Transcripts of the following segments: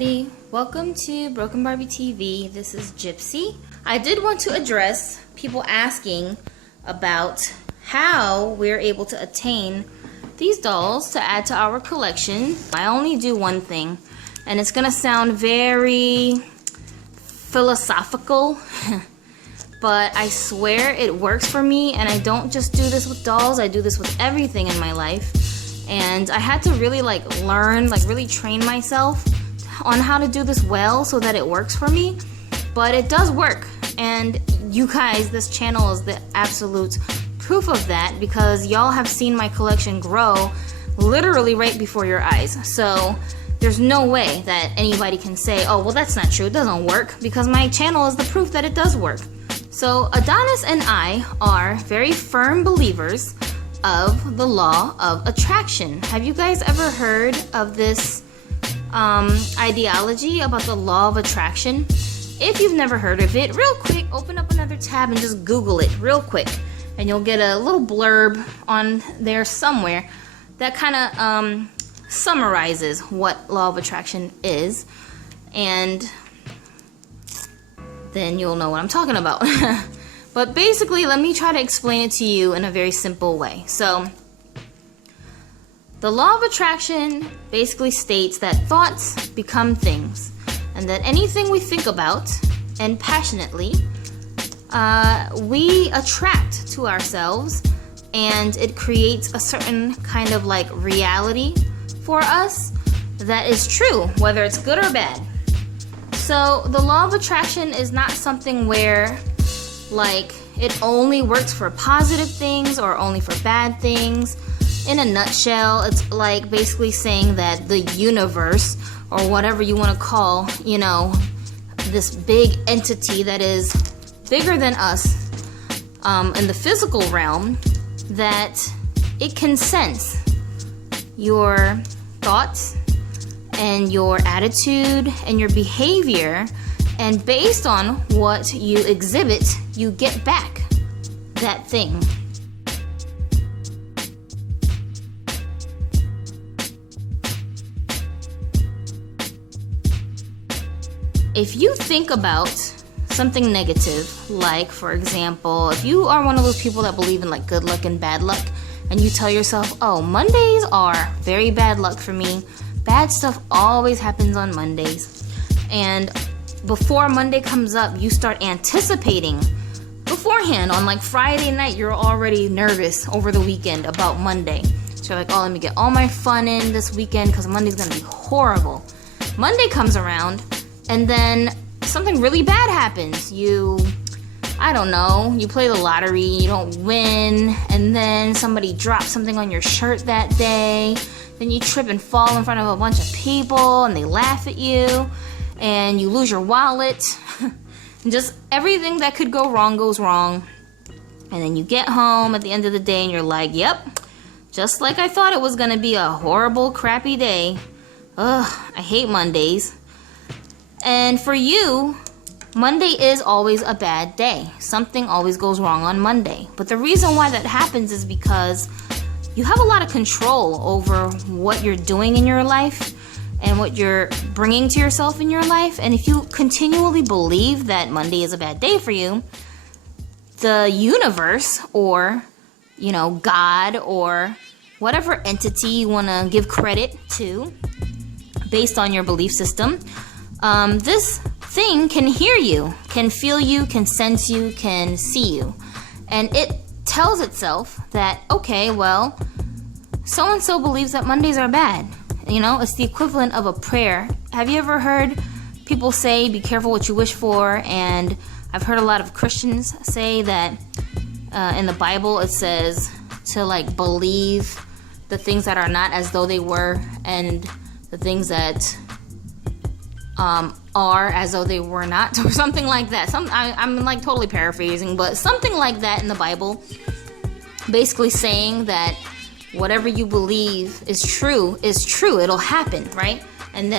everybody, welcome to Broken Barbie TV. This is Gypsy. I did want to address people asking about how we're able to attain these dolls to add to our collection. I only do one thing, and it's gonna sound very philosophical, but I swear it works for me, and I don't just do this with dolls, I do this with everything in my life. And I had to really learn, really train myself on how to do this well so that it works for me. But it does work, and you guys, this channel is the absolute proof of that, because y'all have seen my collection grow literally right before your eyes. So there's no way that anybody can say, oh, well, that's not true, it doesn't work, because my channel is the proof that it does work. So Adonis and I are very firm believers of the law of attraction. Have you guys ever heard of this ideology about the law of attraction? If you've never heard of it, real quick, open up another tab and just Google it real quick, and you'll get a little blurb on there somewhere that kind of summarizes what law of attraction is, and then you'll know what I'm talking about. But basically, let me try to explain it to you in a very simple way. So, the law of attraction basically states that thoughts become things, and that anything we think about and passionately, we attract to ourselves, and it creates a certain kind of reality for us that is true, whether it's good or bad. So, the law of attraction is not something where it only works for positive things or only for bad things. In a nutshell, it's basically saying that the universe, or whatever you want to call, this big entity that is bigger than us in the physical realm, that it can sense your thoughts and your attitude and your behavior, and based on what you exhibit, you get back that thing. If you think about something negative, for example, if you are one of those people that believe in good luck and bad luck, and you tell yourself, oh, Mondays are very bad luck for me, bad stuff always happens on Mondays, and before Monday comes up, you start anticipating beforehand. On Friday night, you're already nervous over the weekend about Monday. So you're oh, let me get all my fun in this weekend because Monday's gonna be horrible. Monday comes around, and then something really bad happens. I don't know, you play the lottery, you don't win, and then somebody drops something on your shirt that day. Then you trip and fall in front of a bunch of people, and they laugh at you. And you lose your wallet, and just everything that could go wrong goes wrong. And then you get home at the end of the day and you're like, yep, just like I thought it was gonna be a horrible, crappy day. Ugh, I hate Mondays. And for you, Monday is always a bad day. Something always goes wrong on Monday. But the reason why that happens is because you have a lot of control over what you're doing in your life and what you're bringing to yourself in your life. And if you continually believe that Monday is a bad day for you, the universe, or God, or whatever entity you want to give credit to based on your belief system, this thing can hear you, can feel you, can sense you, can see you, and it tells itself that, okay, well, so and so believes that Mondays are bad. It's the equivalent of a prayer. Have you ever heard people say, be careful what you wish for? And I've heard a lot of Christians say that in the Bible it says to believe the things that are not as though they were, and the things that are as though they were not, or something like that. I'm totally paraphrasing, but something like that in the Bible, basically saying that whatever you believe is true, it'll happen, right? And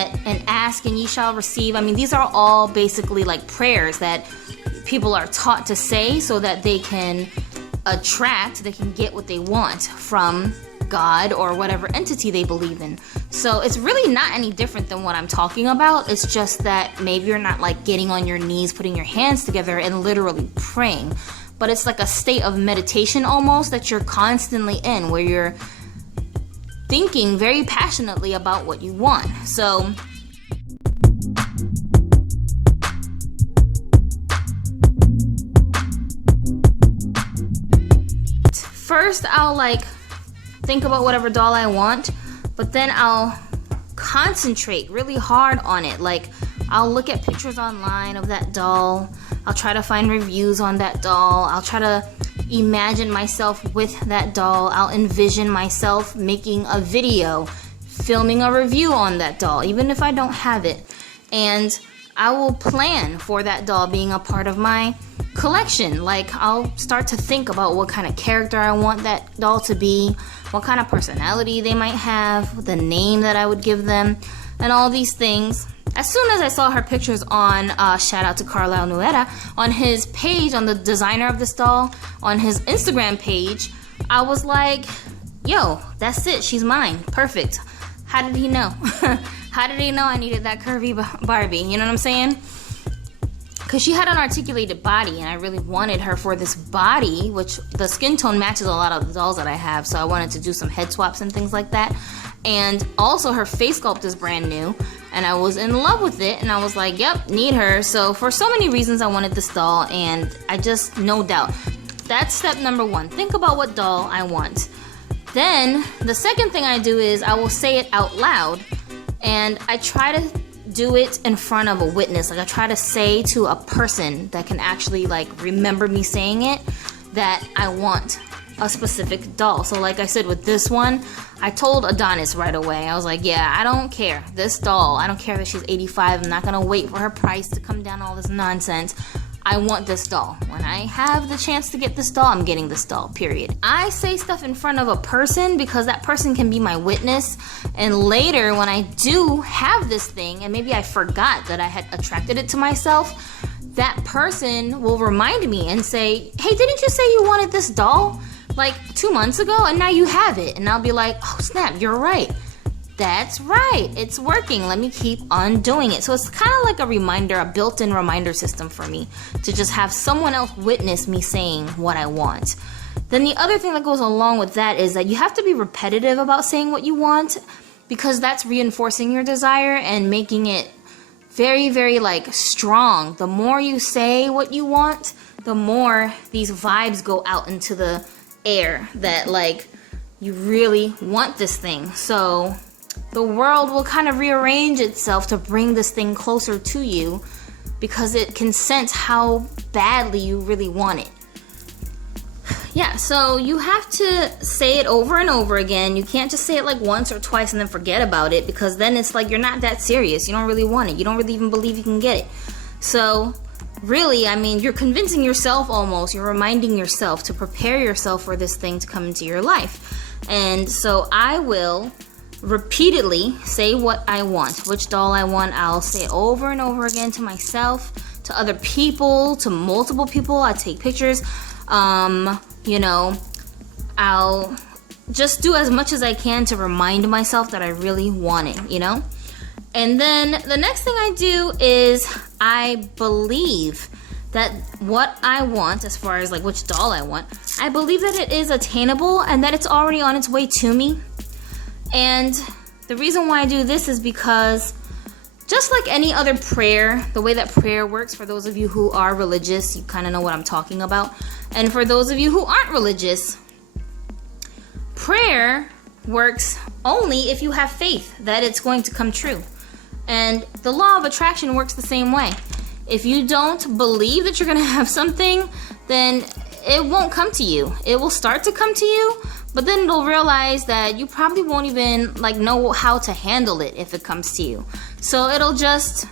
ask and ye shall receive. These are all basically prayers that people are taught to say so that they can attract, they can get what they want from God or whatever entity they believe in. So it's really not any different than what I'm talking about. It's just that maybe you're not like getting on your knees, putting your hands together and literally praying, but it's like a state of meditation almost that you're constantly in, where you're thinking very passionately about what you want. So first I'll like think about whatever doll I want, but then I'll concentrate really hard on it. Like I'll look at pictures online of that doll. I'll try to find reviews on that doll. I'll try to imagine myself with that doll. I'll envision myself making a video, filming a review on that doll, even if I don't have it. And I will plan for that doll being a part of my collection. Like I'll start to think about what kind of character I want that doll to be, what kind of personality they might have, the name that I would give them, and all these things. As soon as I saw her pictures on, shout out to Carlisle Nuera, on his page, on the designer of this doll, on his Instagram page, I was like, yo, that's it, she's mine, perfect. How did he know? How did he know I needed that curvy Barbie? You know what I'm saying? Because she had an articulated body, and I really wanted her for this body, which the skin tone matches a lot of the dolls that I have, so I wanted to do some head swaps and things like that. And also her face sculpt is brand new, and I was in love with it, and I was like, yep, need her. So for so many reasons I wanted this doll, and I just, no doubt. That's step number one. Think about what doll I want. Then the second thing I do is I will say it out loud, and I try to do it in front of a witness. Like I try to say to a person that can actually like remember me saying it that I want a specific doll. So like I said with this one, I told Adonis right away. I was like, yeah, I don't care. This doll, I don't care that she's 85. I'm not gonna wait for her price to come down, all this nonsense. I want this doll. When I have the chance to get this doll, I'm getting this doll, period. I say stuff in front of a person because that person can be my witness. And later, when I do have this thing, and maybe I forgot that I had attracted it to myself, that person will remind me and say, hey, didn't you say you wanted this doll like 2 months ago? And now you have it. And I'll be like, oh snap, you're right. That's right, it's working. Let me keep on doing it. So it's kind of like a reminder, a built-in reminder system for me to just have someone else witness me saying what I want. Then the other thing that goes along with that is that you have to be repetitive about saying what you want, because that's reinforcing your desire and making it very, very like strong. The more you say what you want, the more these vibes go out into the air that like you really want this thing. So the world will kind of rearrange itself to bring this thing closer to you because it can sense how badly you really want it. Yeah, so you have to say it over and over again. You can't just say it like once or twice and then forget about it, because then it's like you're not that serious. You don't really want it. You don't really even believe you can get it. So really, I mean, you're convincing yourself almost. You're reminding yourself to prepare yourself for this thing to come into your life. And so I will repeatedly say what I want, which doll I want. I'll say it over and over again to myself, to other people, to multiple people. I take pictures. You know, I'll just do as much as I can to remind myself that I really want it, you know? And then the next thing I do is I believe that what I want, as far as like which doll I want, I believe that it is attainable and that it's already on its way to me. And the reason why I do this is because just like any other prayer, the way that prayer works, for those of you who are religious, you kind of know what I'm talking about. And for those of you who aren't religious, prayer works only if you have faith that it's going to come true. And the law of attraction works the same way. If you don't believe that you're going to have something, then it won't come to you. It will start to come to you, but then it'll realize that you probably won't even like know how to handle it if it comes to you. So it'll just,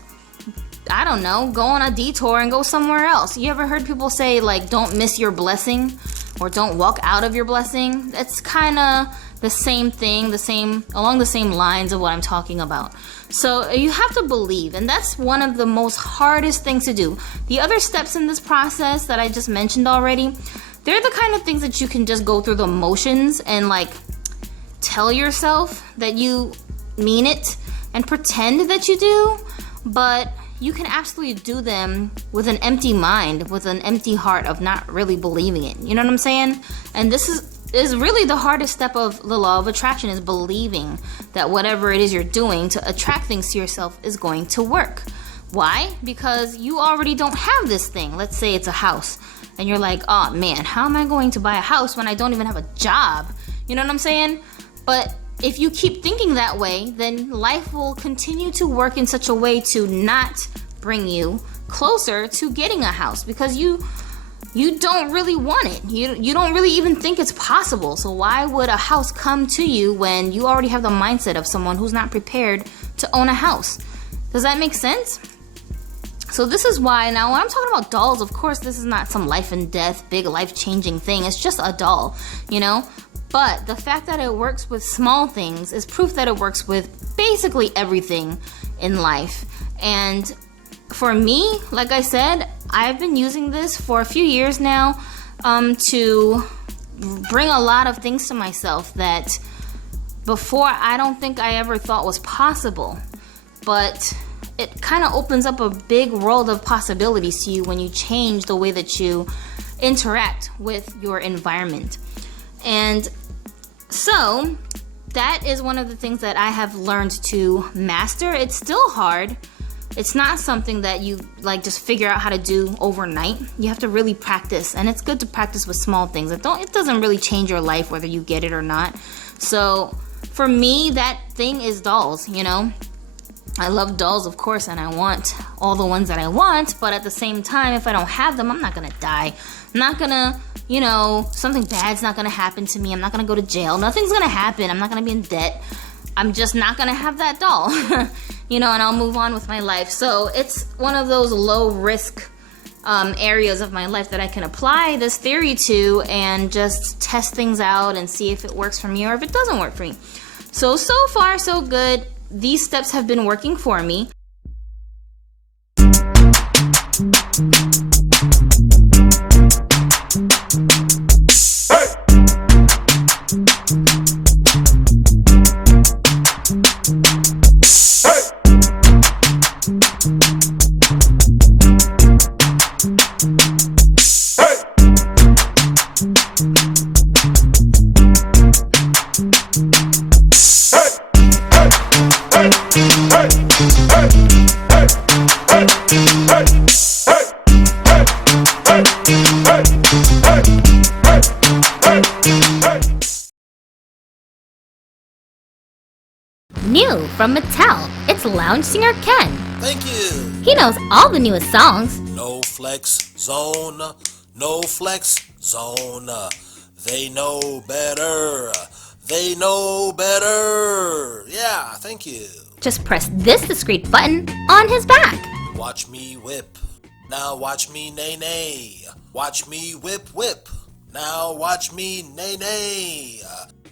I don't know, go on a detour and go somewhere else. You ever heard people say like, don't miss your blessing, or don't walk out of your blessing? That's kind of the same thing, along the same lines of what I'm talking about. So you have to believe, and that's one of the most hardest things to do. The other steps in this process that I just mentioned already, they're the kind of things that you can just go through the motions and like tell yourself that you mean it and pretend that you do, but you can absolutely do them with an empty mind, with an empty heart of not really believing it. You know what I'm saying? And this is really the hardest step of the law of attraction, is believing that whatever it is you're doing to attract things to yourself is going to work. Why? Because you already don't have this thing. Let's say it's a house, and you're like, oh man, how am I going to buy a house when I don't even have a job? You know what I'm saying? But if you keep thinking that way, then life will continue to work in such a way to not bring you closer to getting a house, because you don't really want it. You don't really even think it's possible. So why would a house come to you when you already have the mindset of someone who's not prepared to own a house? Does that make sense? So this is why, now when I'm talking about dolls, of course this is not some life and death, big life-changing thing. It's just a doll, you know? But the fact that it works with small things is proof that it works with basically everything in life. And for me, like I said, I've been using this for a few years now to bring a lot of things to myself that before I don't think I ever thought was possible. But it kind of opens up a big world of possibilities to you when you change the way that you interact with your environment. And so that is one of the things that I have learned to master. It's still hard. It's not something that you like just figure out how to do overnight. You have to really practice, and it's good to practice with small things. It doesn't really change your life whether you get it or not. So for me, that thing is dolls, you know? I love dolls, of course, and I want all the ones that I want, but at the same time, if I don't have them, I'm not gonna die. I'm not gonna, you know, something bad's not gonna happen to me. I'm not gonna go to jail. Nothing's gonna happen. I'm not gonna be in debt. I'm just not gonna have that doll, you know, and I'll move on with my life. So it's one of those low risk areas of my life that I can apply this theory to and just test things out and see if it works for me or if it doesn't work for me. So far, so good. These steps have been working for me. New from Mattel, it's Lounge Singer Ken. Thank you. He knows all the newest songs. No flex zone, no flex zone. They know better. They know better. Yeah, thank you. Just press this discreet button on his back. Watch me whip. Now watch me nay nay. Watch me whip whip. Now watch me nay nay.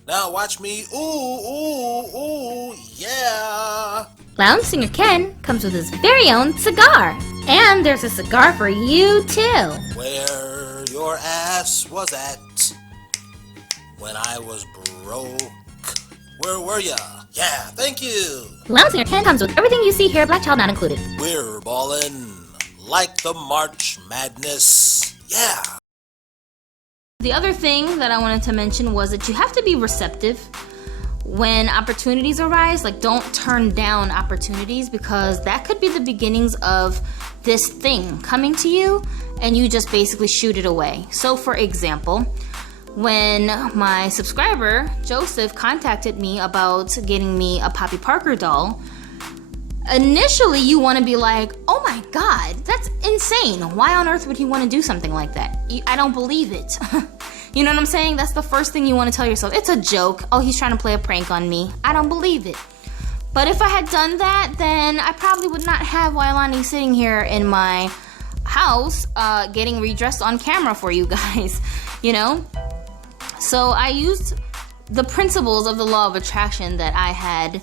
Now watch me ooh ooh ooh yeah. Lounge Singer Ken comes with his very own cigar. And there's a cigar for you too. Where your ass was at when I was broke. Where were ya? Yeah, thank you. Lounge Singer Ken comes with everything you see here, Black Child not included. We're ballin' like the March Madness. Yeah. The other thing that I wanted to mention was that you have to be receptive when opportunities arise. Like, don't turn down opportunities, because that could be the beginnings of this thing coming to you and you just basically shoot it away. So for example, when my subscriber Joseph contacted me about getting me a Poppy Parker doll, initially you want to be like, oh my god, that's insane. Why on earth would he want to do something like that? I don't believe it. You know what I'm saying? That's the first thing you want to tell yourself. It's a joke. Oh, he's trying to play a prank on me. I don't believe it. But if I had done that, then I probably would not have Wailani sitting here in my house getting redressed on camera for you guys, you know? So I used the principles of the law of attraction that I had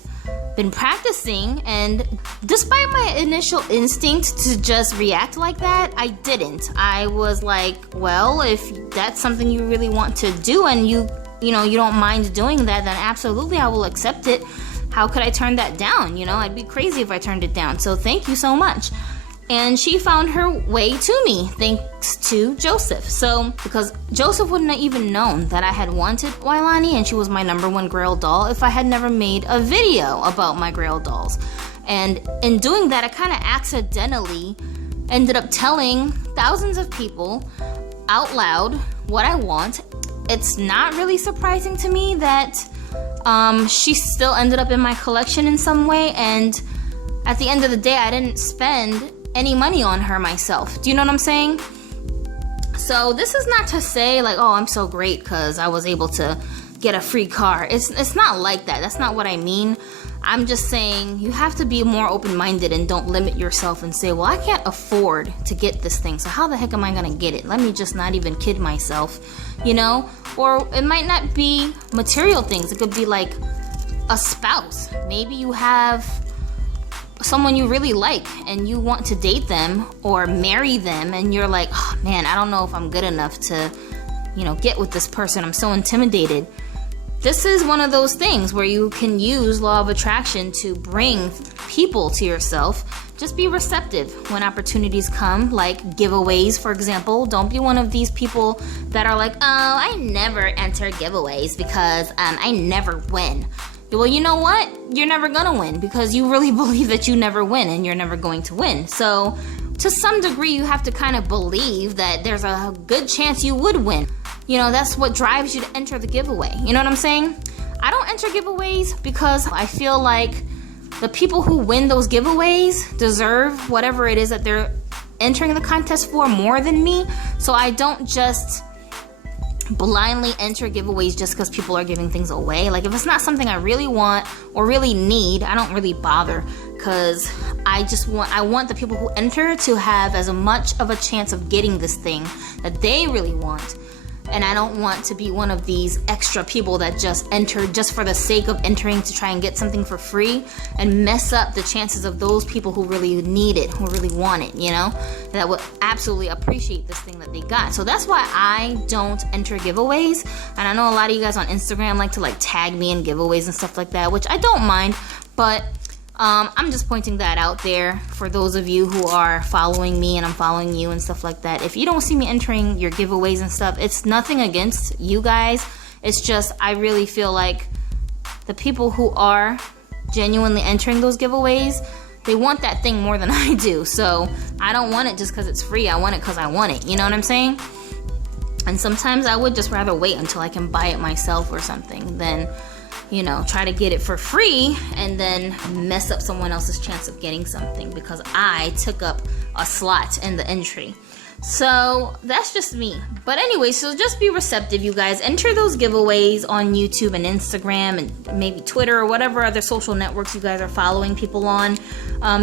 been practicing, and despite my initial instinct to just react like that, I didn't. I was like, well, if that's something you really want to do and you you don't mind doing that, then absolutely I will accept it. How could I turn that down? I'd be crazy if I turned it down. So thank you so much. And she found her way to me thanks to Joseph. So, because Joseph wouldn't have even known that I had wanted Wailani and she was my #1 Grail doll if I had never made a video about my Grail dolls. And in doing that, I kind of accidentally ended up telling thousands of people out loud what I want. It's not really surprising to me that she still ended up in my collection in some way, and at the end of the day, I didn't spend any money on her myself. Do you know what I'm saying? So this is not to say like, oh, I'm so great because I was able to get a free car. It's not like that. That's not what I mean. I'm just saying you have to be more open-minded and don't limit yourself and say, well, I can't afford to get this thing, so how the heck am I gonna get it? Let me just not even kid myself, Or it might not be material things. It could be like a spouse. Maybe you have someone you really like and you want to date them or marry them, and you're like, oh man, I don't know if I'm good enough to, get with this person. I'm so intimidated. This is one of those things where you can use law of attraction to bring people to yourself. Just be receptive when opportunities come, like giveaways, for example. Don't be one of these people that are like, oh, I never enter giveaways because I never win. Well, you know what? You're never gonna win because you really believe that you never win and you're never going to win. So to some degree, you have to kind of believe that there's a good chance you would win. That's what drives you to enter the giveaway. You know what I'm saying? I don't enter giveaways because I feel like the people who win those giveaways deserve whatever it is that they're entering the contest for more than me. So I don't just blindly enter giveaways just because people are giving things away. Like if it's not something I really want or really need, I don't really bother, because I want the people who enter to have as much of a chance of getting this thing that they really want. And I don't want to be one of these extra people that just enter just for the sake of entering to try and get something for free and mess up the chances of those people who really need it, who really want it, that would absolutely appreciate this thing that they got. So that's why I don't enter giveaways. And I know a lot of you guys on Instagram like to tag me in giveaways and stuff like that, which I don't mind, but I'm just pointing that out there for those of you who are following me and I'm following you and stuff like that. If you don't see me entering your giveaways and stuff, it's nothing against you guys. It's just I really feel like the people who are genuinely entering those giveaways, they want that thing more than I do. So I don't want it just because it's free. I want it because I want it. You know what I'm saying? And sometimes I would just rather wait until I can buy it myself or something than try to get it for free and then mess up someone else's chance of getting something because I took up a slot in the entry. So that's just me. But anyway, so just be receptive, you guys. Enter those giveaways on YouTube and Instagram and maybe Twitter or whatever other social networks you guys are following people on.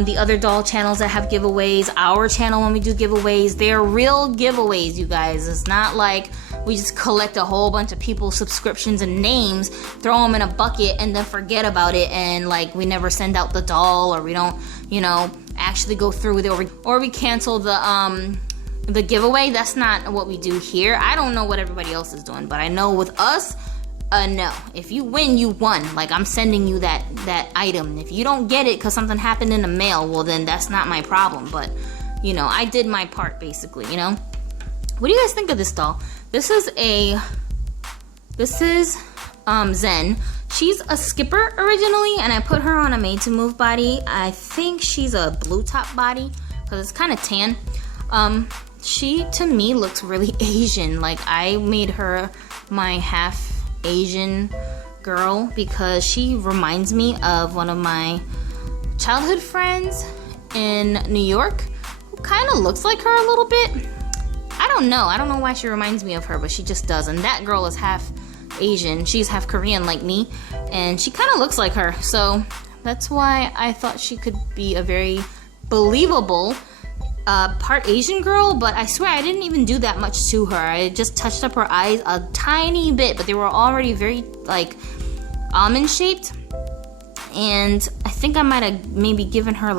The other doll channels that have giveaways, our channel when we do giveaways, they're real giveaways, you guys. It's not like we just collect a whole bunch of people's subscriptions and names, throw them in a bucket, and then forget about it, and we never send out the doll, or we don't, actually go through with it, or we cancel the giveaway. That's not what we do here. I don't know what everybody else is doing, but I know with us, no. If you win, you won. I'm sending you that item. If you don't get it because something happened in the mail, well then that's not my problem. But I did my part basically. What do you guys think of this doll? This is Zen. She's a skipper originally, and I put her on a made to move body. I think she's a blue top body because it's kind of tan. She to me looks really Asian. I made her my half Asian girl because she reminds me of one of my childhood friends in New York who kind of looks like her a little bit. I don't know why she reminds me of her, but she just does. And that girl is half Asian. She's half Korean like me, and she kind of looks like her. So that's why I thought she could be a very believable part Asian girl, but I swear I didn't even do that much to her. I just touched up her eyes a tiny bit, but they were already very almond shaped, and I think I might have maybe given her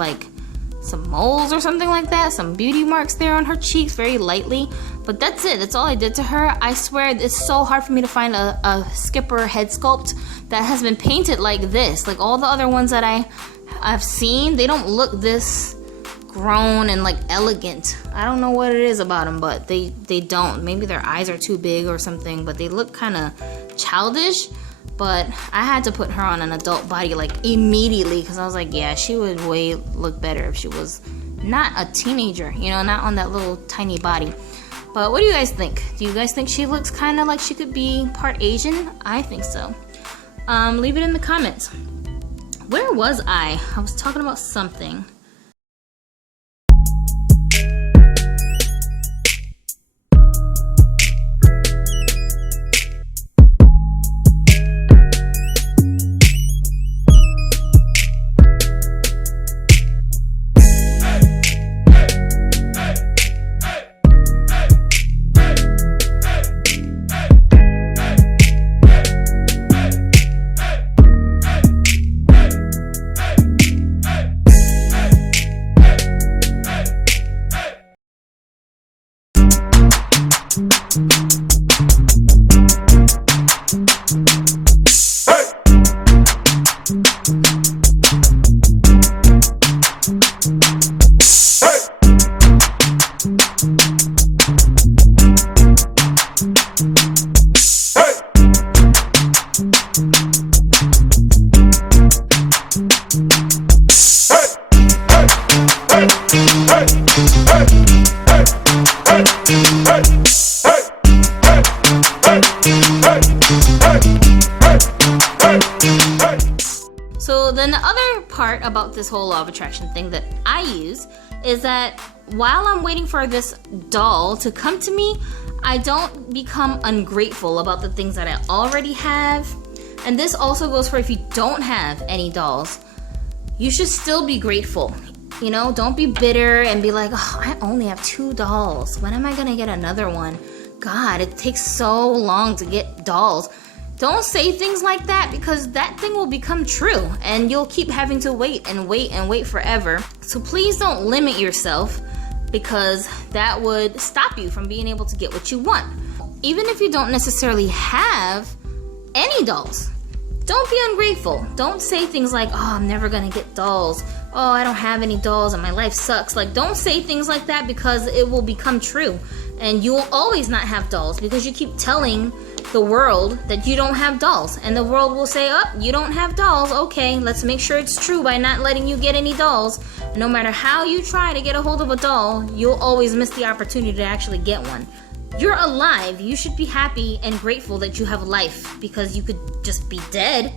some moles or something like that, some beauty marks there on her cheeks, very lightly. But that's it. That's all I did to her. I swear it's so hard for me to find a Skipper head sculpt that has been painted like this. Like all the other ones that I've seen, they don't look this grown and like elegant. I don't know what it is about them, but they don't. Maybe their eyes are too big or something, but they look kind of childish. But I had to put her on an adult body like immediately because I was like, yeah, she would look better if she was not a teenager, you know, not on that little tiny body. But what do you guys think? Do you guys think she looks kind of like she could be part Asian? I think so. Leave it in the comments. Where was I? I was talking about something. So then the other part about this whole law of attraction thing that I use is that while I'm waiting for this doll to come to me, I don't become ungrateful about the things that I already have. And this also goes for if you don't have any dolls. You should still be grateful. You know, don't be bitter and be like, oh, I only have 2 dolls. When am I gonna get another one? God, it takes so long to get dolls. Don't say things like that because that thing will become true and you'll keep having to wait and wait and wait forever. So please don't limit yourself because that would stop you from being able to get what you want. Even if you don't necessarily have any dolls, don't be ungrateful. Don't say things like, oh, I'm never gonna get dolls. Oh, I don't have any dolls and my life sucks. Like, don't say things like that because it will become true. And you will always not have dolls because you keep telling the world that you don't have dolls. And the world will say, oh, you don't have dolls. Okay, let's make sure it's true by not letting you get any dolls. No matter how you try to get a hold of a doll, you'll always miss the opportunity to actually get one. You're alive. You should be happy and grateful that you have life because you could just be dead.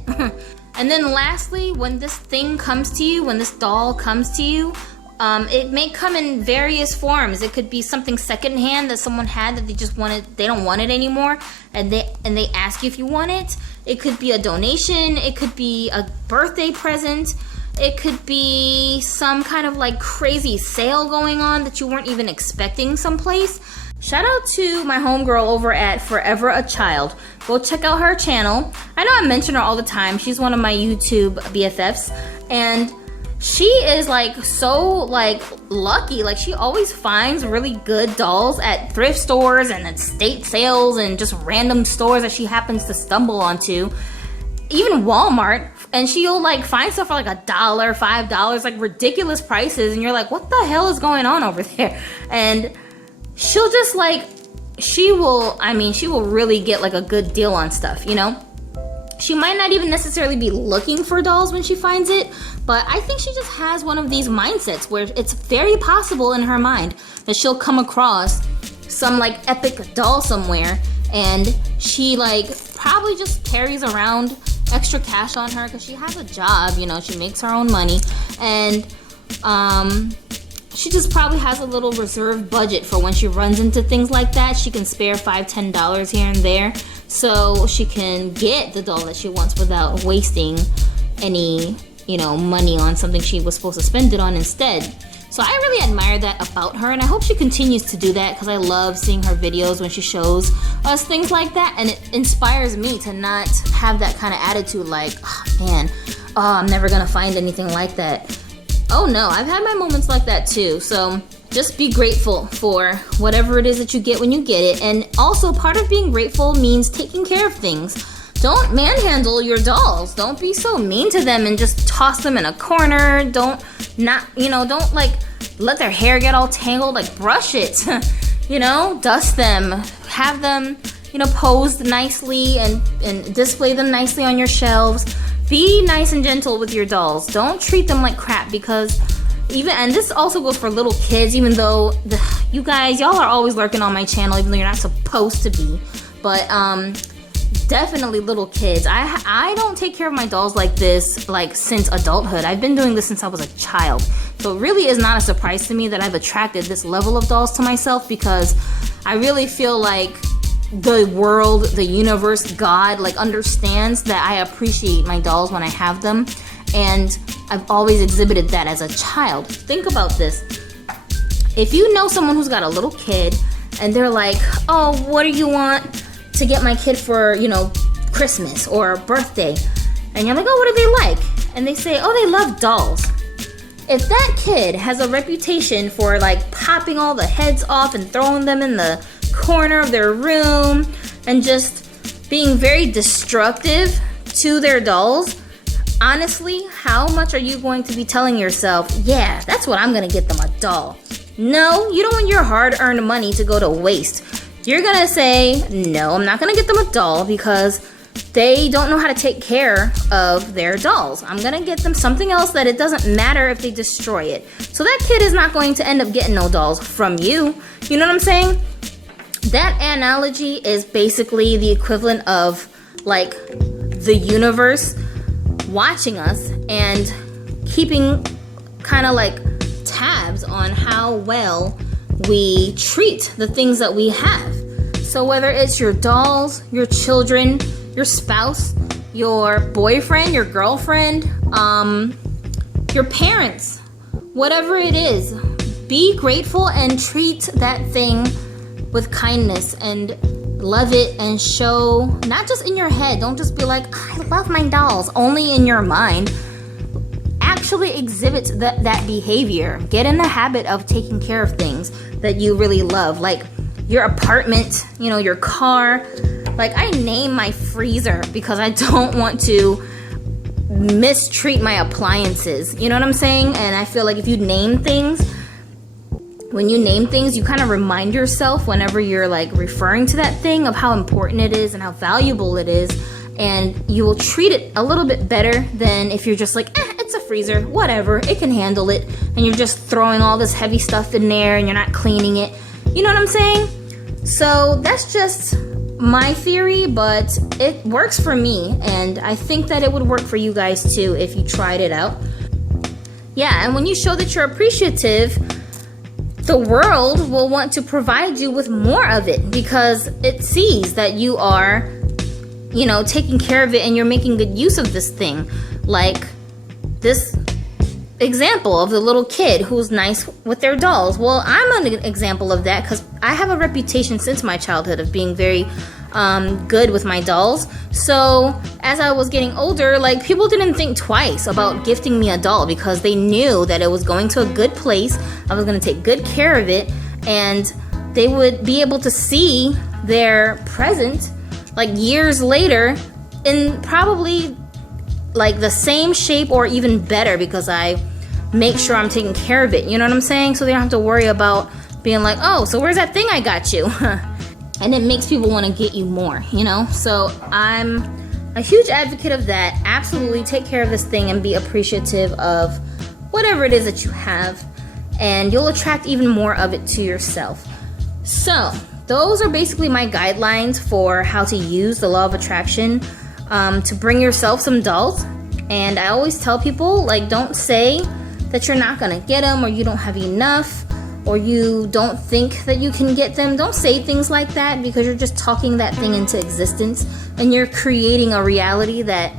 And then lastly, when this thing comes to you, when this doll comes to you, it may come in various forms. It could be something secondhand that someone had that they don't want it anymore, and they ask you if you want it. It could be a donation. It could be a birthday present. It could be some kind of like crazy sale going on that you weren't even expecting someplace. Shout out to my homegirl over at Forever a Child. Go check out her channel. I know I mention her all the time. She's one of my YouTube BFFs, and she is like so like lucky. Like she always finds really good dolls at thrift stores and at state sales and just random stores that she happens to stumble onto. Even Walmart, and she'll like find stuff for like $1, $5, like ridiculous prices, and you're like, what the hell is going on over there? And she'll just like, she will really get like a good deal on stuff, you know? She might not even necessarily be looking for dolls when she finds it, but I think she just has one of these mindsets where it's very possible in her mind that she'll come across some like epic doll somewhere, and she like probably just carries around extra cash on her because she has a job, you know, she makes her own money, and she just probably has a little reserve budget for when she runs into things like that. She can spare $5, $10 here and there so she can get the doll that she wants without wasting any, you know, money on something she was supposed to spend it on instead. So I really admire that about her, and I hope she continues to do that because I love seeing her videos when she shows us things like that, and it inspires me to not have that kind of attitude like, oh man, I'm never gonna find anything like that. Oh no, I've had my moments like that too. So just be grateful for whatever it is that you get when you get it. And also, part of being grateful means taking care of things. Don't manhandle your dolls. Don't be so mean to them and just toss them in a corner. Don't like let their hair get all tangled. Like, brush it. Dust them. Have them, posed nicely and display them nicely on your shelves. Be nice and gentle with your dolls. Don't treat them like crap, because and this also goes for little kids, even though y'all are always lurking on my channel, even though you're not supposed to be. But definitely little kids. I don't take care of my dolls like this since adulthood. I've been doing this since I was a child. So it really is not a surprise to me that I've attracted this level of dolls to myself, because I really feel like the world, the universe, God, understands that I appreciate my dolls when I have them. And I've always exhibited that as a child. Think about this. If you know someone who's got a little kid and they're like, oh, what do you want to get my kid for, Christmas or birthday? And you're like, oh, what do they like? And they say, oh, they love dolls. If that kid has a reputation for popping all the heads off and throwing them in the corner of their room and just being very destructive to their dolls, honestly, how much are you going to be telling yourself, yeah, that's what I'm gonna get them, a doll? No, you don't want your hard-earned money to go to waste. You're gonna say, no, I'm not gonna get them a doll because they don't know how to take care of their dolls. I'm gonna get them something else that it doesn't matter if they destroy it. So that kid is not going to end up getting no dolls from you. You know what I'm saying? That analogy is basically the equivalent of the universe watching us and keeping kind of tabs on how well we treat the things that we have. So whether it's your dolls, your children, your spouse, your boyfriend, your girlfriend, your parents, whatever it is, be grateful and treat that thing with kindness and love it, and show, not just in your head, don't just be like, I love my dolls, only in your mind. Actually exhibit that behavior. Get in the habit of taking care of things that you really love, like your apartment, your car. I name my freezer because I don't want to mistreat my appliances. You know what I'm saying? And I feel like if you name things, when you name things, you kind of remind yourself whenever you're referring to that thing of how important it is and how valuable it is, and you will treat it a little bit better than if you're just it's a freezer, whatever, it can handle it, and you're just throwing all this heavy stuff in there and you're not cleaning it. You know what I'm saying? So that's just my theory, but it works for me, and I think that it would work for you guys too if you tried it out. Yeah, and when you show that you're appreciative, the world will want to provide you with more of it because it sees that you are, taking care of it and you're making good use of this thing. Like this example of the little kid who's nice with their dolls. Well, I'm an example of that because I have a reputation since my childhood of being very good with my dolls. So as I was getting older, people didn't think twice about gifting me a doll because they knew that it was going to a good place. I was going to take good care of it, and they would be able to see their present years later in probably the same shape or even better because I make sure I'm taking care of it. You know what I'm saying? So they don't have to worry about being like, oh, so where's that thing I got you? And it makes people want to get you more, So I'm a huge advocate of that. Absolutely take care of this thing and be appreciative of whatever it is that you have, and you'll attract even more of it to yourself. So those are basically my guidelines for how to use the law of attraction to bring yourself some dolls. And I always tell people, don't say that you're not gonna get them or you don't have enough or you don't think that you can get them. Don't say things like that because you're just talking that thing into existence and you're creating a reality that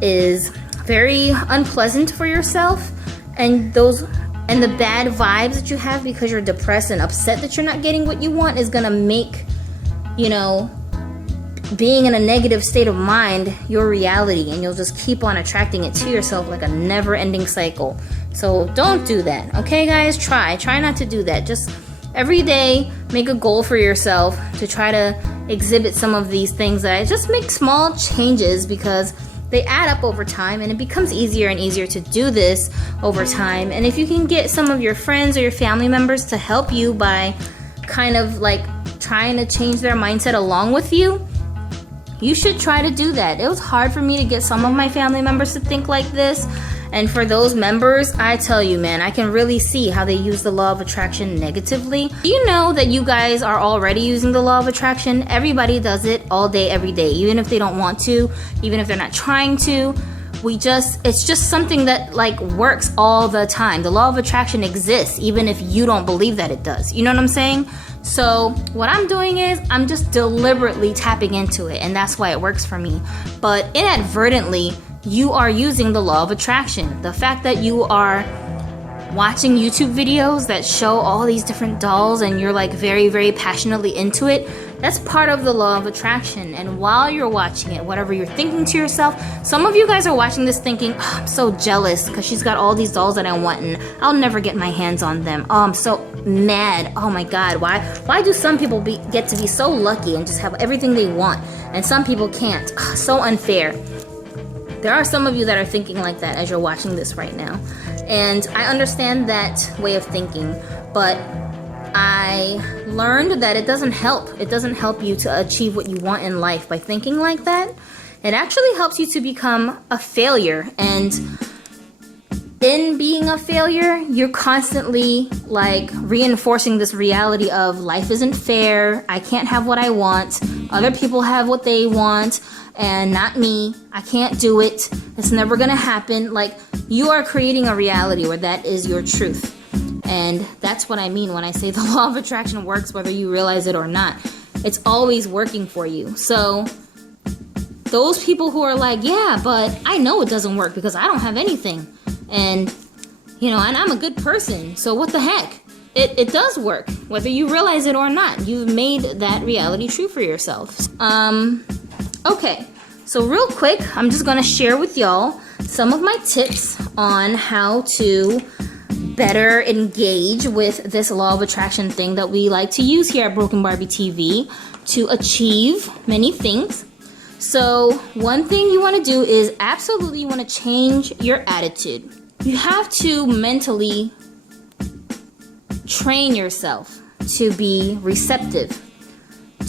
is very unpleasant for yourself, and the bad vibes that you have because you're depressed and upset that you're not getting what you want is gonna make being in a negative state of mind your reality, and you'll just keep on attracting it to yourself like a never-ending cycle. So don't do that, okay guys? Try not to do that. Just every day make a goal for yourself to try to exhibit some of these things. That just make small changes, because they add up over time, and it becomes easier and easier to do this over time. And if you can get some of your friends or your family members to help you by kind of like trying to change their mindset along with you, you should try to do that. It was hard for me to get some of my family members to think like this. And for those members, I tell you, man, I can really see how they use the law of attraction negatively. Do you know that you guys are already using the law of attraction? Everybody does it all day, every day, even if they don't want to, even if they're not trying to. It's just something that like works all the time. The law of attraction exists, even if you don't believe that it does. You know what I'm saying? So what I'm doing is I'm just deliberately tapping into it, and that's why it works for me. But inadvertently, you are using the law of attraction. The fact that you are watching YouTube videos that show all these different dolls and you're like very, very passionately into it, that's part of the law of attraction. And while you're watching it, whatever you're thinking to yourself, some of you guys are watching this thinking, oh, I'm so jealous because she's got all these dolls that I want and I'll never get my hands on them. Oh, I'm so mad. Oh my God, why do some people get to be so lucky and just have everything they want and some people can't? Oh, so unfair. There are some of you that are thinking like that as you're watching this right now. And I understand that way of thinking, but I learned that it doesn't help. It doesn't help you to achieve what you want in life by thinking like that. It actually helps you to become a failure. And in being a failure, you're constantly like reinforcing this reality of life isn't fair. I can't have what I want. Other people have what they want and not me. I can't do it. It's never gonna happen. Like, you are creating a reality where that is your truth. And that's what I mean when I say the law of attraction works whether you realize it or not. It's always working for you. So those people who are like, yeah, but I know it doesn't work because I don't have anything. And, you know, and I'm a good person. So what the heck? It does work whether you realize it or not. You've made that reality true for yourself. Okay, so real quick, I'm just gonna share with y'all some of my tips on how to better engage with this law of attraction thing that we like to use here at Broken Barbie TV to achieve many things. So one thing you want to do is absolutely you want to change your attitude. You have to mentally train yourself to be receptive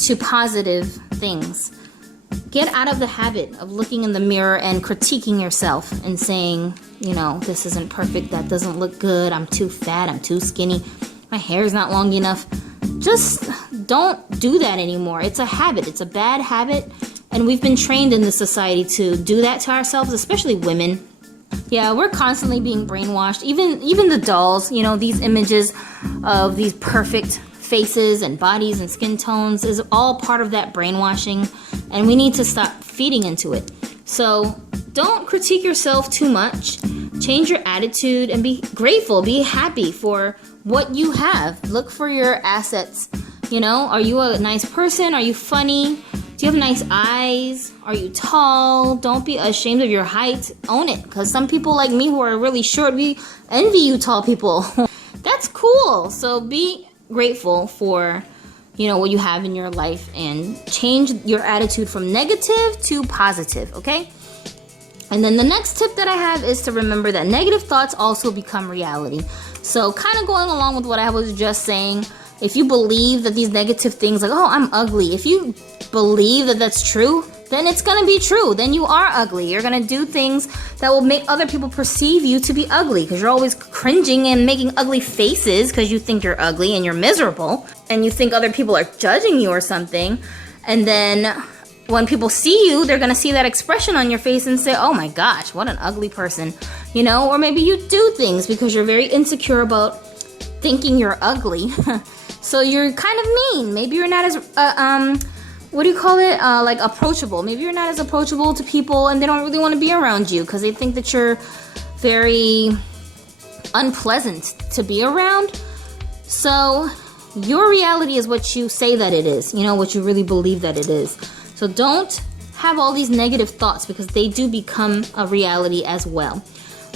to positive things. Get out of the habit of looking in the mirror and critiquing yourself and saying, you know, this isn't perfect, that doesn't look good, I'm too fat, I'm too skinny, my hair's not long enough. Just don't do that anymore. It's a habit. It's a bad habit. And we've been trained in this society to do that to ourselves, especially women. Yeah, we're constantly being brainwashed. Even the dolls, you know, these images of these perfect faces and bodies and skin tones is all part of that brainwashing, and we need to stop feeding into it. So don't critique yourself too much. Change your attitude and be grateful. Be happy for what you have. Look for your assets. You know, are you a nice person? Are you funny? Do you have nice eyes? Are you tall? Don't be ashamed of your height. Own it. Because some people like me who are really short, we envy you tall people. That's cool. So be grateful for, you know, what you have in your life and change your attitude from negative to positive, okay? And then the next tip that I have is to remember that negative thoughts also become reality. So kind of going along with what I was just saying, if you believe that these negative things like, oh, I'm ugly, if you believe that that's true, then it's gonna be true. Then you are ugly. You're gonna do things that will make other people perceive you to be ugly because you're always cringing and making ugly faces because you think you're ugly and you're miserable and you think other people are judging you or something. And then when people see you, they're gonna see that expression on your face and say, oh my gosh, what an ugly person, you know? Or maybe you do things because you're very insecure about thinking you're ugly. So you're kind of mean. Maybe you're not as, what do you call it? Like approachable. Maybe you're not as approachable to people and they don't really want to be around you because they think that you're very unpleasant to be around. So your reality is what you say that it is, you know, what you really believe that it is. So don't have all these negative thoughts, because they do become a reality as well.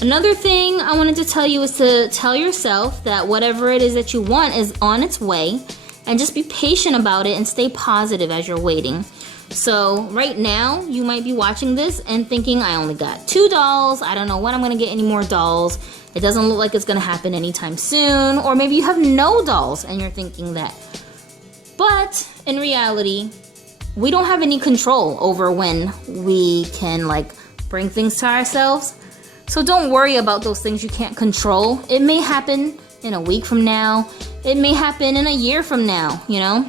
Another thing I wanted to tell you is to tell yourself that whatever it is that you want is on its way, and just be patient about it and stay positive as you're waiting. So right now, you might be watching this and thinking, I only got 2 dolls. I don't know when I'm gonna get any more dolls. It doesn't look like it's gonna happen anytime soon. Or maybe you have no dolls and you're thinking that. But in reality, we don't have any control over when we can like bring things to ourselves. So don't worry about those things you can't control. It may happen in a week from now. It may happen in a year from now, you know?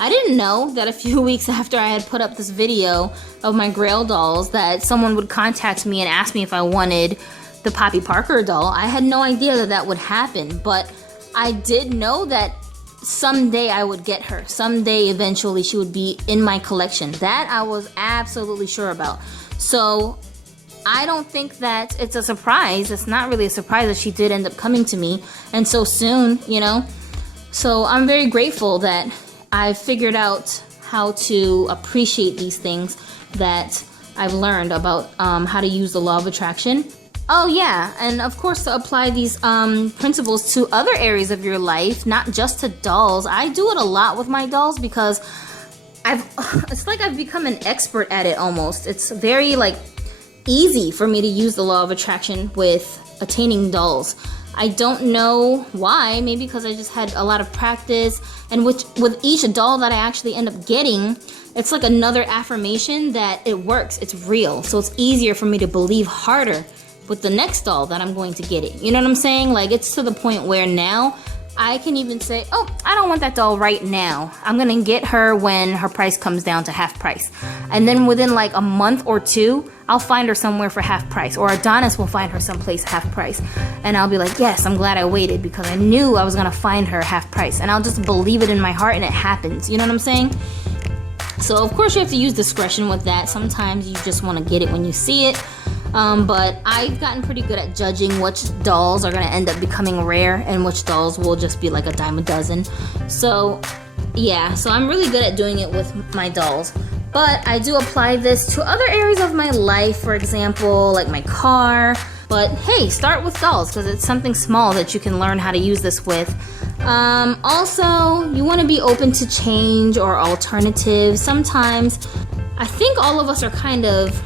I didn't know that a few weeks after I had put up this video of my Grail dolls that someone would contact me and ask me if I wanted the Poppy Parker doll. I had no idea that that would happen, but I did know that someday I would get her. Someday, eventually, she would be in my collection. That I was absolutely sure about. So I don't think that it's a surprise. It's not really a surprise that she did end up coming to me, and so soon, you know? So I'm very grateful that I figured out how to appreciate these things that I've learned about how to use the law of attraction. Oh yeah, and of course to apply these principles to other areas of your life, not just to dolls. I do it a lot with my dolls because it's like I've become an expert at it almost. It's very like easy for me to use the law of attraction with attaining dolls. I don't know why, maybe because I just had a lot of practice, and with each doll that I actually end up getting, it's like another affirmation that it works, it's real. So it's easier for me to believe harder with the next doll that I'm going to get it. You know what I'm saying? Like, it's to the point where now I can even say, oh, I don't want that doll right now. I'm gonna get her when her price comes down to half price. And then within like a month or two, I'll find her somewhere for half price, or Adonis will find her someplace half price. And I'll be like, yes, I'm glad I waited because I knew I was gonna find her half price. And I'll just believe it in my heart and it happens. You know what I'm saying? So of course you have to use discretion with that. Sometimes you just wanna get it when you see it. But I've gotten pretty good at judging which dolls are gonna end up becoming rare and which dolls will just be like a dime a dozen. So yeah, so I'm really good at doing it with my dolls. But I do apply this to other areas of my life, for example, like my car. But hey, start with dolls because it's something small that you can learn how to use this with. Also, you want to be open to change or alternatives. Sometimes, I think all of us are kind of,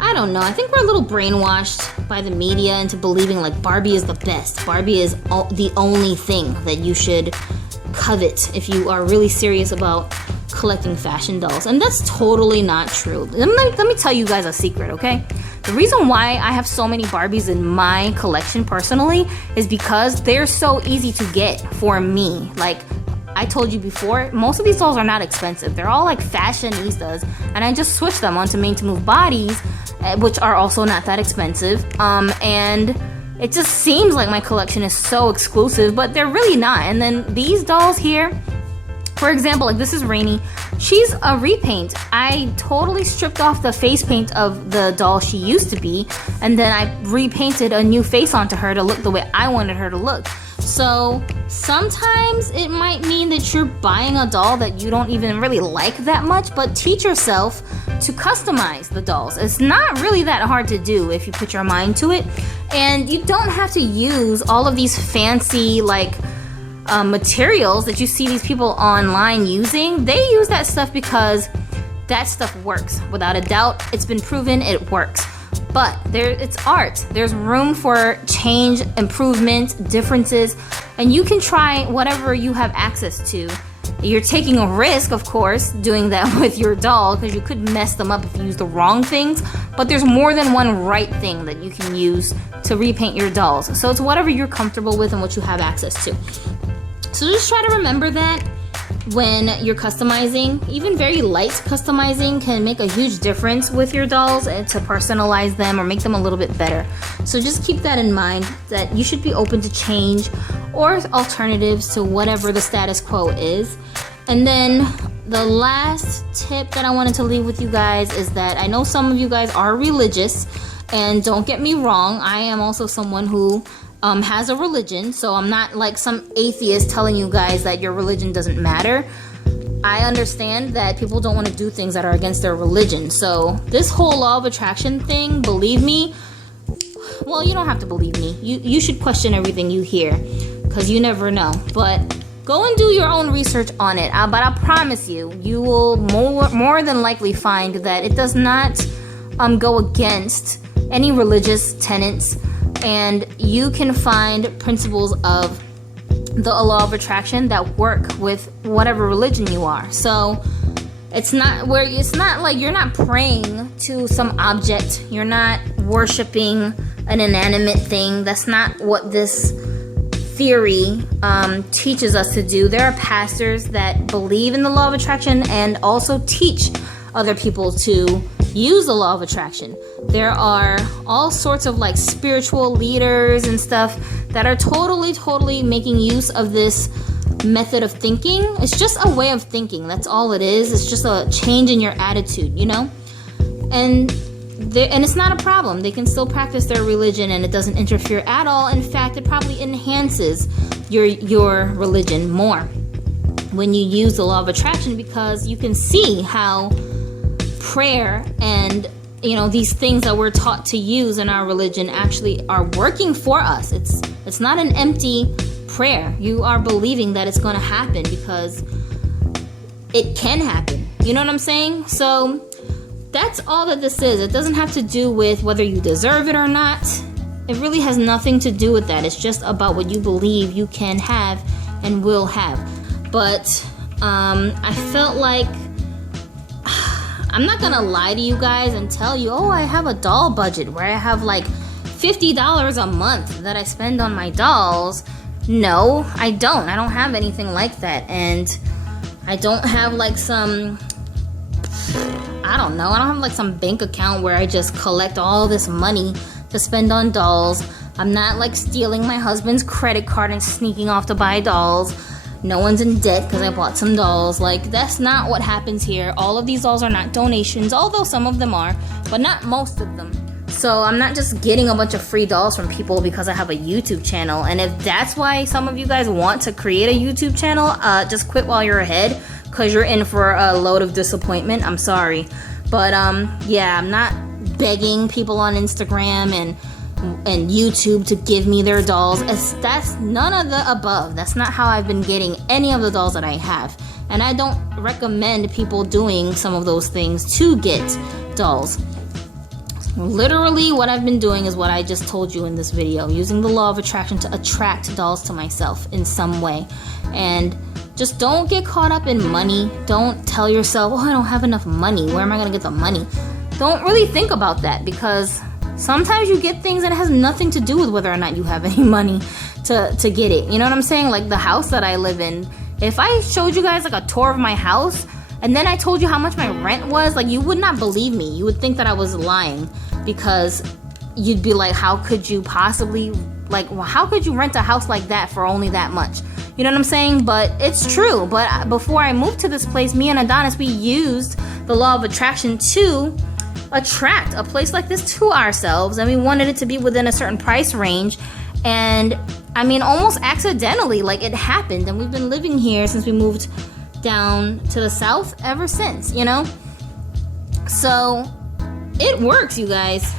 I don't know, I think we're a little brainwashed by the media into believing like Barbie is the best. Barbie is the only thing that you should covet if you are really serious about collecting fashion dolls, and that's totally not true. Let me tell you guys a secret, okay? The reason why I have so many Barbies in my collection personally is because they're so easy to get for me. Like I told you before, most of these dolls are not expensive. They're all like fashionistas, and I just switch them onto Made to Move bodies, which are also not that expensive. And it just seems like my collection is so exclusive, but they're really not. And then these dolls here, for example, like this is Rainy. She's a repaint. I totally stripped off the face paint of the doll she used to be, and then I repainted a new face onto her to look the way I wanted her to look. So sometimes it might mean that you're buying a doll that you don't even really like that much, but teach yourself to customize the dolls. It's not really that hard to do if you put your mind to it, and you don't have to use all of these fancy like materials that you see these people online using. They use that stuff because that stuff works. Without a doubt, it's been proven it works. But it's art. There's room for change, improvement, differences, and you can try whatever you have access to. You're taking a risk, of course, doing that with your doll because you could mess them up if you use the wrong things, but there's more than one right thing that you can use to repaint your dolls. So it's whatever you're comfortable with and what you have access to. So just try to remember that when you're customizing. Even very light customizing can make a huge difference with your dolls and to personalize them or make them a little bit better. So just keep that in mind, that you should be open to change or alternatives to whatever the status quo is. And then the last tip that I wanted to leave with you guys is that I know some of you guys are religious, and don't get me wrong, I am also someone who has a religion, so I'm not like some atheist telling you guys that your religion doesn't matter. I understand that people don't want to do things that are against their religion. So this whole law of attraction thing, believe me, well, you don't have to believe me. You should question everything you hear, because you never know. But go and do your own research on it. But I promise you, you will more than likely find that it does not go against any religious tenets, and you can find principles of the law of attraction that work with whatever religion you are. So it's not like you're not praying to some object, you're not worshiping an inanimate thing. That's not what this theory teaches us to do. There are pastors that believe in the law of attraction and also teach other people to use the law of attraction. There are all sorts of like spiritual leaders and stuff that are totally making use of this method of thinking. It's just a way of thinking. That's all it is. It's just a change in your attitude, you know? And it's not a problem. They can still practice their religion and it doesn't interfere at all. In fact, it probably enhances your religion more when you use the law of attraction, because you can see how prayer and these things that we're taught to use in our religion actually are working for us. It's not an empty prayer. You are believing that it's going to happen because it can happen. You know what I'm saying? So that's all that this is. It doesn't have to do with whether you deserve it or not. It really has nothing to do with that. It's just about what you believe you can have and will have. But I felt like I'm not gonna lie to you guys and tell you, oh, I have a doll budget where I have like $50 a month that I spend on my dolls. No, I don't. I don't have anything like that. And I don't have like some, I don't have like some bank account where I just collect all this money to spend on dolls. I'm not like stealing my husband's credit card and sneaking off to buy dolls. No one's in debt because I bought some dolls. Like, that's not what happens here. All of these dolls are not donations, although some of them are, but not most of them. So I'm not just getting a bunch of free dolls from people because I have a YouTube channel. And if that's why some of you guys want to create a YouTube channel, just quit while you're ahead, because you're in for a load of disappointment. I'm sorry. But yeah, I'm not begging people on Instagram and YouTube to give me their dolls. That's none of the above. That's not how I've been getting any of the dolls that I have. And I don't recommend people doing some of those things to get dolls. Literally what I've been doing is what I just told you in this video, using the law of attraction to attract dolls to myself in some way. And just don't get caught up in money. Don't tell yourself, oh, I don't have enough money. Where am I going to get the money? Don't really think about that, because sometimes you get things that has nothing to do with whether or not you have any money to get it. You know what I'm saying? Like the house that I live in. If I showed you guys like a tour of my house and then I told you how much my rent was, like you would not believe me. You would think that I was lying, because you'd be like, how could you possibly, like, well, how could you rent a house like that for only that much? You know what I'm saying? But it's true. But before I moved to this place, me and Adonis, we used the law of attraction to attract a place like this to ourselves, and we wanted it to be within a certain price range. And I mean, almost accidentally, like it happened, and we've been living here since we moved down to the south ever since, you know? So it works, you guys.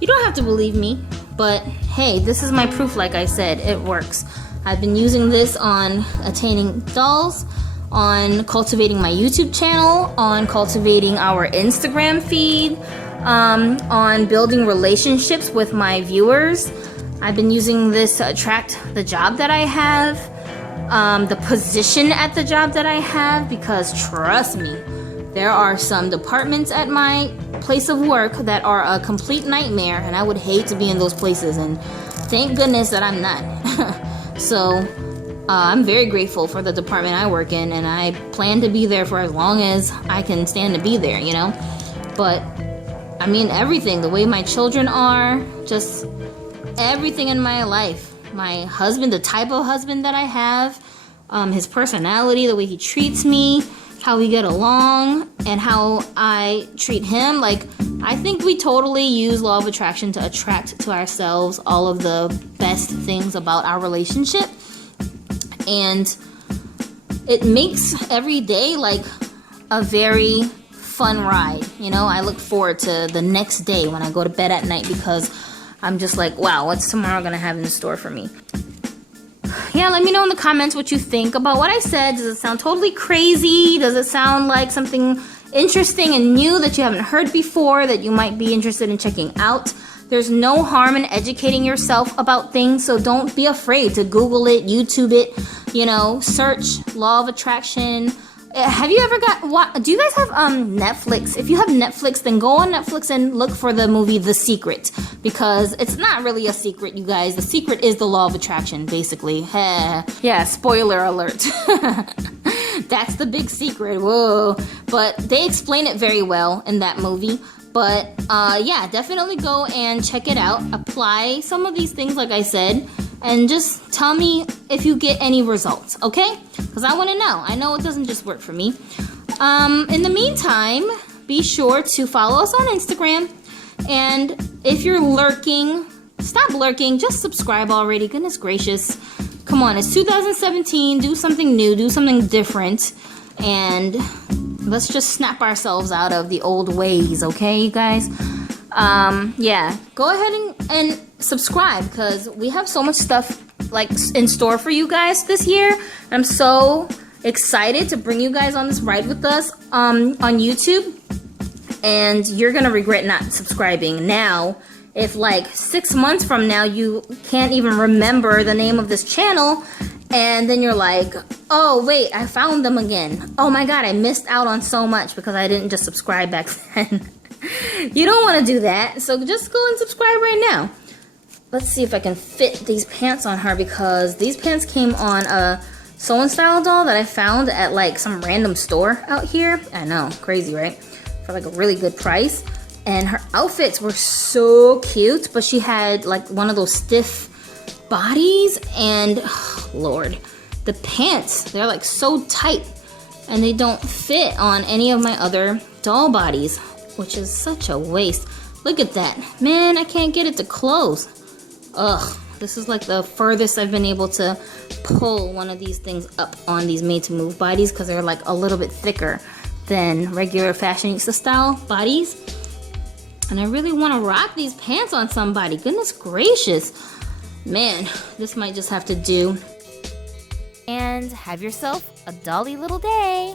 You don't have to believe me, but hey, this is my proof. Like I said, it works. I've been using this on attaining dolls, on cultivating my YouTube channel, on cultivating our Instagram feed, on building relationships with my viewers. I've been using this to attract the job that I have, the position at the job that I have, because trust me, there are some departments at my place of work that are a complete nightmare, and I would hate to be in those places, and thank goodness that I'm not. So I'm very grateful for the department I work in, and I plan to be there for as long as I can stand to be there, you know? But, I mean, everything, the way my children are, just everything in my life. My husband, the type of husband that I have, his personality, the way he treats me, how we get along, and how I treat him. Like, I think we totally use law of attraction to attract to ourselves all of the best things about our relationship. And it makes every day like a very fun ride. You know, I look forward to the next day when I go to bed at night because I'm just like, wow, what's tomorrow gonna have in store for me? Yeah, let me know in the comments what you think about what I said. Does it sound totally crazy? Does it sound like something interesting and new that you haven't heard before that you might be interested in checking out? There's no harm in educating yourself about things, so don't be afraid to Google it, YouTube it, you know, search law of attraction. Have you ever do you guys have Netflix? If you have Netflix, then go on Netflix and look for the movie The Secret, because it's not really a secret, you guys. The secret is the law of attraction, basically. Yeah, spoiler alert. That's the big secret. Whoa. But they explain it very well in that movie. But yeah, definitely go and check it out. Apply some of these things like I said, and just tell me if you get any results, okay? Because I want to know. I know it doesn't just work for me. In the meantime, be sure to follow us on Instagram. And if you're lurking, stop lurking. Just subscribe already. Goodness gracious. Come on, it's 2017. Do something new. Do something different. And let's just snap ourselves out of the old ways, okay, you guys? Yeah, go ahead and subscribe, because we have so much stuff like in store for you guys this year. I'm so excited to bring you guys on this ride with us on YouTube, and you're gonna regret not subscribing now if like 6 months from now you can't even remember the name of this channel, and then you're like, oh wait, I found them again. Oh my god, I missed out on so much because I didn't just subscribe back then. You don't want to do that, so just go and subscribe right now. Let's see if I can fit these pants on her, because these pants came on a Sew and Style doll that I found at like some random store out here. I know, crazy, right? For like a really good price. And her outfits were so cute, but she had like one of those stiff bodies, and oh, Lord, the pants, they're like so tight and they don't fit on any of my other doll bodies, which is such a waste. Look at that. Man, I can't get it to close. Ugh, this is like the furthest I've been able to pull one of these things up on these made to move bodies, because they're like a little bit thicker than regular fashionista style bodies. And I really want to rock these pants on somebody. Goodness gracious. Man, this might just have to do. And have yourself a dolly little day.